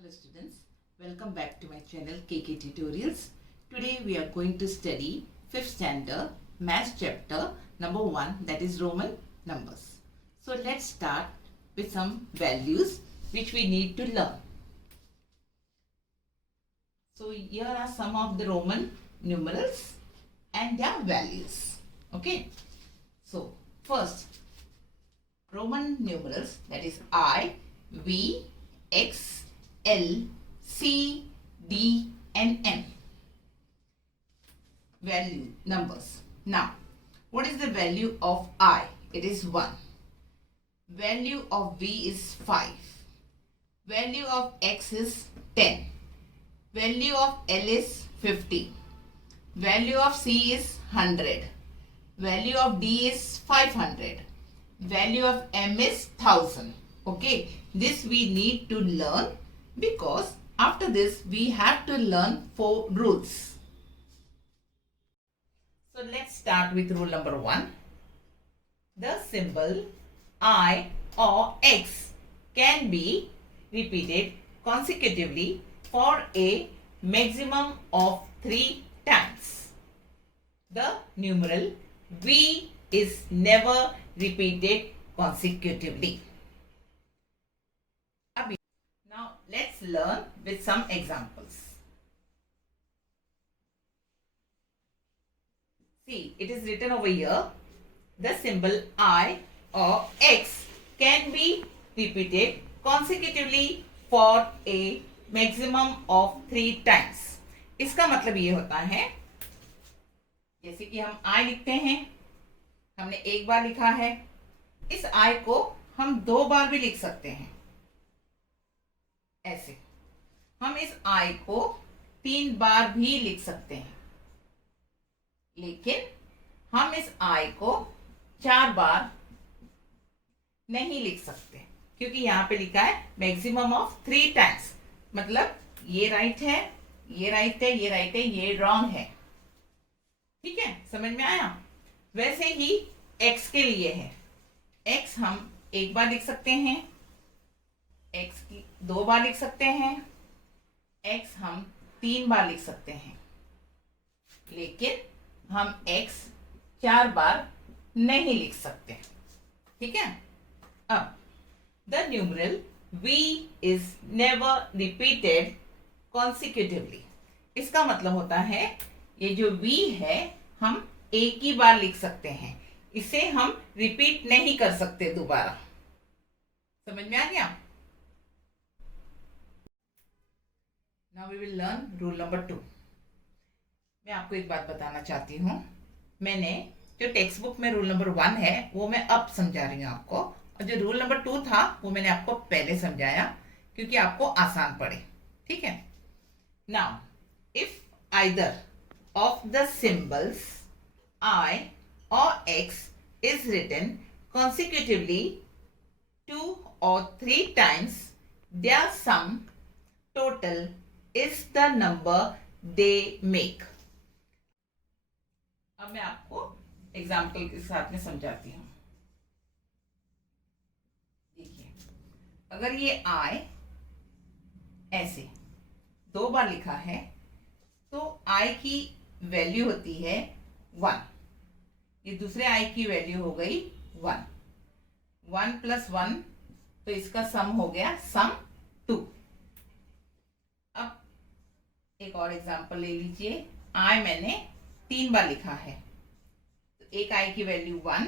Hello students, welcome back to my channel KK Tutorials. Today we are going to study 5th standard Maths chapter number 1, that is Roman numbers. So let's start with some values which we need to learn. So here are some of the Roman numerals and their values. Okay. So first, Roman numerals, that is I, V, X, L, C, D and M. Value numbers. Now, what is the value of I? It is 1. Value of V is 5. Value of X is 10. Value of L is 50. Value of C is 100. Value of D is 500. Value of M is 1000. Okay, this we need to learn because after this we have to learn 4 rules. So let's start with rule number 1. The symbol I or X can be repeated consecutively for a maximum of 3 times. The numeral V is never repeated consecutively. Now let's learn with some examples. See, it is written over here. The symbol I or X can be repeated consecutively for a maximum of 3 times. इसका मतलब ये होता है, जैसे कि हम I लिखते हैं, हमने एक बार लिखा है, इस I को हम 2 बार भी लिख सकते हैं। ऐसे हम इस I को 3 बार भी लिख सकते हैं, लेकिन हम इस I को 4 बार नहीं लिख सकते क्योंकि यहाँ पे लिखा है मैक्सिमम ऑफ 3 टाइम्स। मतलब ये राइट है, ये राइट है, ये राइट है, ये रॉन्ग है। ठीक है, समझ में आया? वैसे ही X के लिए है। X हम एक बार लिख सकते हैं, X की 2 बार लिख सकते हैं, X हम 3 बार लिख सकते हैं, लेकिन हम X 4 बार नहीं लिख सकते। ठीक है। अब the numeral V is never repeated consecutively. इसका मतलब होता है ये जो V है हम एक ही बार लिख सकते हैं, इसे हम रिपीट नहीं कर सकते दोबारा। समझ में आ गया? Now we will learn rule number 2. मैं आपको एक बात बताना चाहती हूँ। मैंने जो टेक्स्ट बुक में रूल नंबर 1 है वो मैं अब समझा रही हूँ आपको, और जो रूल नंबर 2 था वो मैंने आपको पहले समझाया क्योंकि आपको आसान पड़े। ठीक है। Now if either of the symbols I or X is written consecutively 2 or 3 times, their sum total is the number they make. अब मैं आपको एग्जाम्पल के साथ में समझाती हूँ। देखिए, अगर ये I ऐसे 2 बार लिखा है तो I की वैल्यू होती है 1। ये दूसरे I की वैल्यू हो गई 1। 1 + 1 तो इसका सम हो गया सम 2। अब एक और एग्जांपल ले लीजिए। I मैंने 3 बार लिखा है तो एक I की वैल्यू 1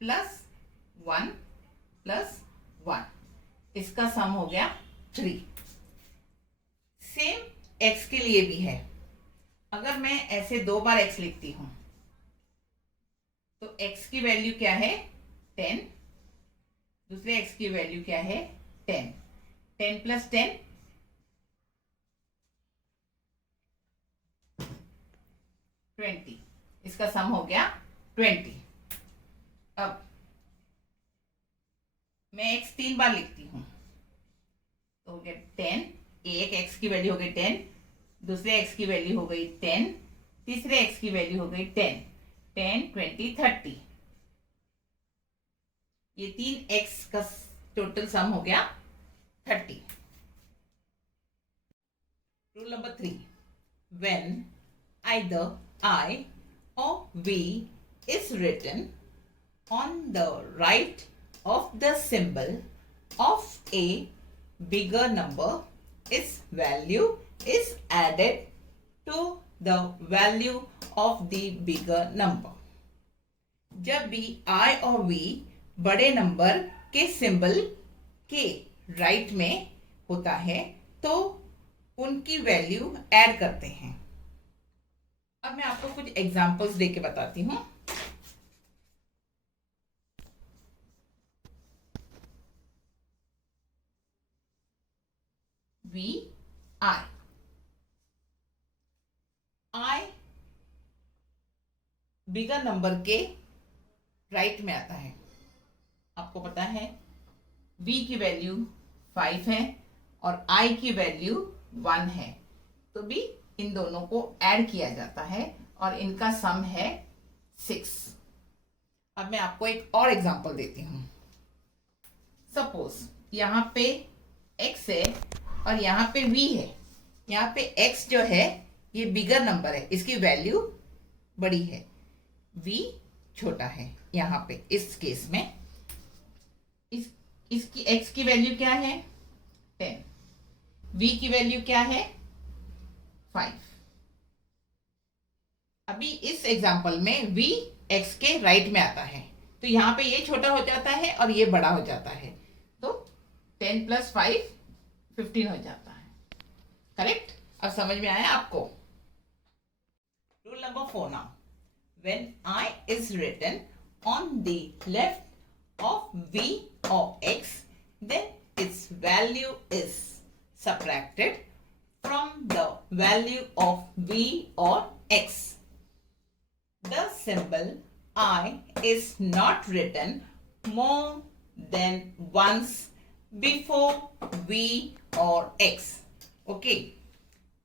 + 1 + 1, इसका सम हो गया 3। सेम X के लिए भी है। अगर मैं ऐसे 2 बार X लिखती हूं तो X की वैल्यू क्या है 10, दूसरे X की वैल्यू क्या है 10। 10 + 10 20, इसका सम हो गया 20। अब मैं X 3 बार लिखती हूं तो हो गया 10। एक X की वैल्यू हो गई 10, दूसरे X की वैल्यू हो गई 10, तीसरे X की वैल्यू हो गई 10। 10 20 30, ये 3 X का टोटल सम हो गया 30। number 3. When either I or V is written on the right of the symbol of a bigger number, its value is added to the value of the bigger number. जब भी I और V बड़े number के symbol के right में होता है तो उनकी वैल्यू ऐड करते हैं. अब मैं आपको कुछ एग्जांपल्स देके बताती हूँ. V I बिगर नंबर के राइट में आता है. आपको पता है V की वैल्यू 5 है और I की वैल्यू 1 है, तो भी इन दोनों को ऐड किया जाता है और इनका सम है 6. अब मैं आपको एक और एग्जांपल देती हूँ. सपोज यहाँ पे x है और यहाँ पे V है. यहाँ पे x जो है ये बिगर नंबर है, इसकी वैल्यू बड़ी है, V छोटा है. यहाँ पे इस केस में इसकी x की वैल्यू क्या है 10, V की वैल्यू क्या है 5. अभी इस एग्जांपल में V x के राइट में आता है, तो यहाँ पे ये छोटा हो जाता है और ये बड़ा हो जाता है, तो 10 + 5 15 हो जाता है. करेक्ट. अब समझ में आया आपको. Rule number 4 now. When I is written on the left of V or X, then its value is subtracted from the value of V or X. The symbol I is not written more than once before V or X. Okay.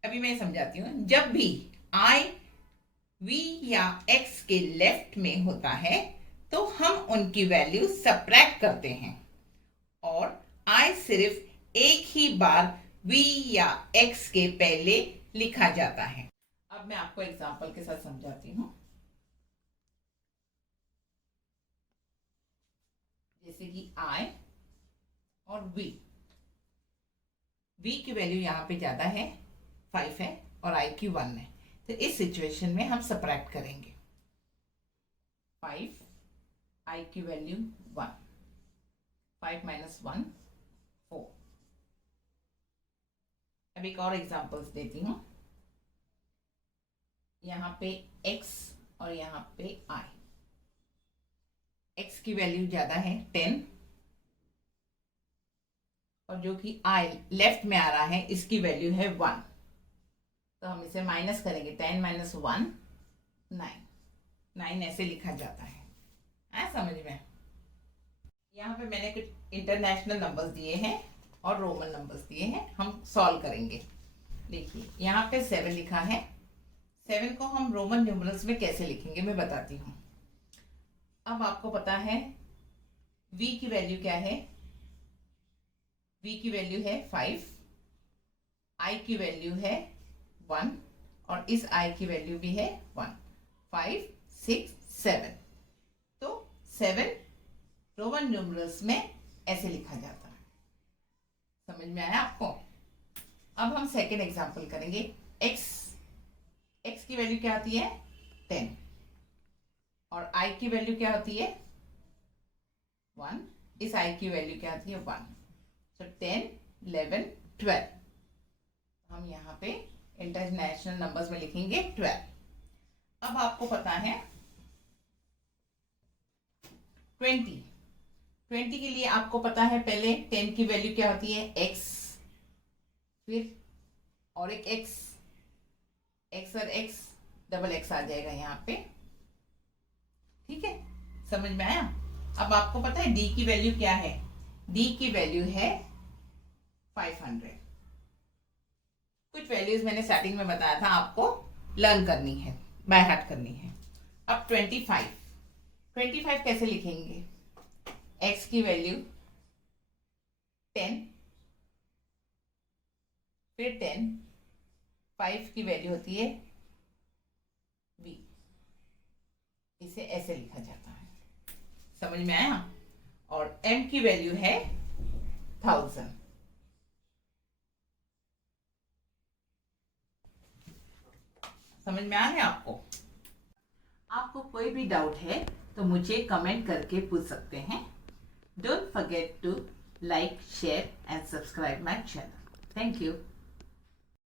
अभी मैं समझाती हूँ. जब भी I V या X के left में होता है तो हम उनकी वैल्यू सबट्रैक्ट करते हैं और I सिर्फ एक ही बार V या X के पहले लिखा जाता है. अब मैं आपको एग्जांपल के साथ समझाती हूँ. जैसे कि I और V की वैल्यू यहाँ पे ज्यादा है, 5 है, और I की 1 है, तो इस सिचुएशन में हम सबट्रैक्ट करेंगे. 5, I की वैल्यू 1, 5 - 1 4. अब एक और एग्जांपल्स देती हूँ. यहाँ पे x और यहाँ पे I. x की वैल्यू ज्यादा है 10, और जो कि I लेफ्ट में आ रहा है इसकी वैल्यू है 1, तो हम इसे माइनस करेंगे. 10 - 1 9 ऐसे लिखा जाता है. समझ में. यहाँ पे मैंने कुछ इंटरनेशनल नंबर्स दिए हैं और रोमन नंबर्स दिए हैं, हम सॉल्व करेंगे. देखिए यहाँ पे 7 लिखा है. 7 को हम रोमन न्यूमरल्स में कैसे लिखेंगे मैं बताती हूँ. अब आपको पता है V की वैल्यू क्या है. V की वैल्यू है 5, I की वैल्यू है 1 और इस I की वैल्यू भी है 1. 5 6 7, तो 7 रोमन न्यूमरल्स में ऐसे लिखा जाता है. समझ में आया आपको. अब हम सेकेंड एग्जांपल करेंगे. x की वैल्यू क्या आती है 10 और I की वैल्यू क्या होती है 1. इस I की वैल्यू क्या आती है 1. तो 10 11 12. हम यहाँ पे इंटरनेशनल नंबर्स में लिखेंगे 12. अब आपको पता है 20 के लिए आपको पता है पहले 10 की वैल्यू क्या होती है x, फिर और एक x और x डबल x आ जाएगा यहाँ पे. ठीक है. समझ में आया. अब आपको पता है d की वैल्यू क्या है. d की वैल्यू है 500. कुछ वैल्यूज मैंने स्टार्टिंग में बताया था आपको लर्न करनी है, बाय हार्ट करनी है. अब 25 कैसे लिखेंगे. x की वैल्यू 10, फिर 10 5 की वैल्यू होती है v, इसे ऐसे लिखा जाता है। समझ में आया? और m की वैल्यू है 1000। समझ में आ गया आपको? आपको कोई भी डाउट है तो मुझे कमेंट करके पूछ सकते हैं। Don't forget to like, share and subscribe my channel. Thank you.